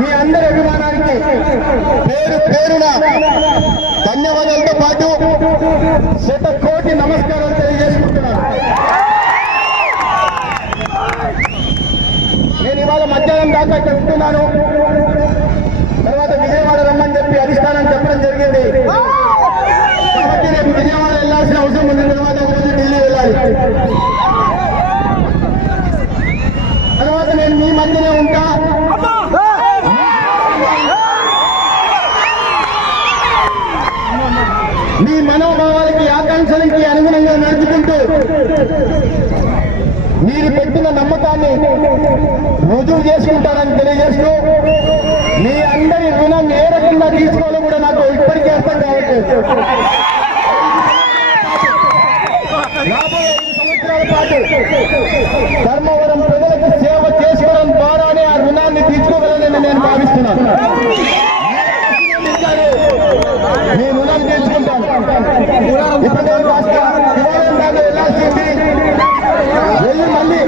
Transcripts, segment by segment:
మీ అందరి అభిమానానికి పేరు పేరున ధన్యవాదాలతో పాటు శత కోటి నమస్కారాలు తెలియజేసుకుంటున్నాను. నేను ఇవాళ మధ్యాహ్నం దాకా ఇక్కడ ఉంటున్నాను. తర్వాత విజయవాడ రమ్మని చెప్పి అధిష్టానం చెప్పడం జరిగింది. కాబట్టి రేపు విజయవాడ వెళ్ళాల్సిన అవసరం ఉంది. తర్వాత ఒక రోజు ఢిల్లీ వెళ్ళాలి. తర్వాత నేను మీ మధ్యనే ఉంటా. మీ మనోభావాలకి ఆకాంక్షలకి అనుగుణంగా నడుచుకుంటూ మీరు పెట్టిన నమ్మకాన్ని రుజువు చేసుకుంటారని తెలియజేస్తూ మీ అందరి రుణం ఏ రకంగా తీసుకోవాలో కూడా నాకు ఇప్పటికీ అర్థం కావట్లేదు. రాబోయే ఐదు సంవత్సరాల పాటు ధర్మవరం మీ రుణాన్ని తీర్చుకుంటాను ఇప్పుడు నేను కాస్త వెళ్ళాల్సింది వెళ్ళి మళ్ళీ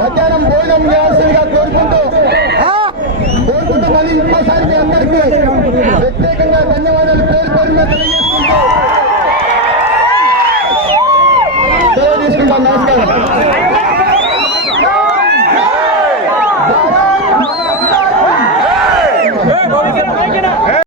మధ్యాహ్నం భోజనం చేయాల్సిందిగా కోరుకుంటూ కోరుకుంటూ మళ్ళీ ఇంకోసారి మీ అందరికీ ప్రత్యేకంగా ధన్యవాదాలు. పేరు తెలియజేసుకుంటూ తీసుకుంటాం నమస్కారం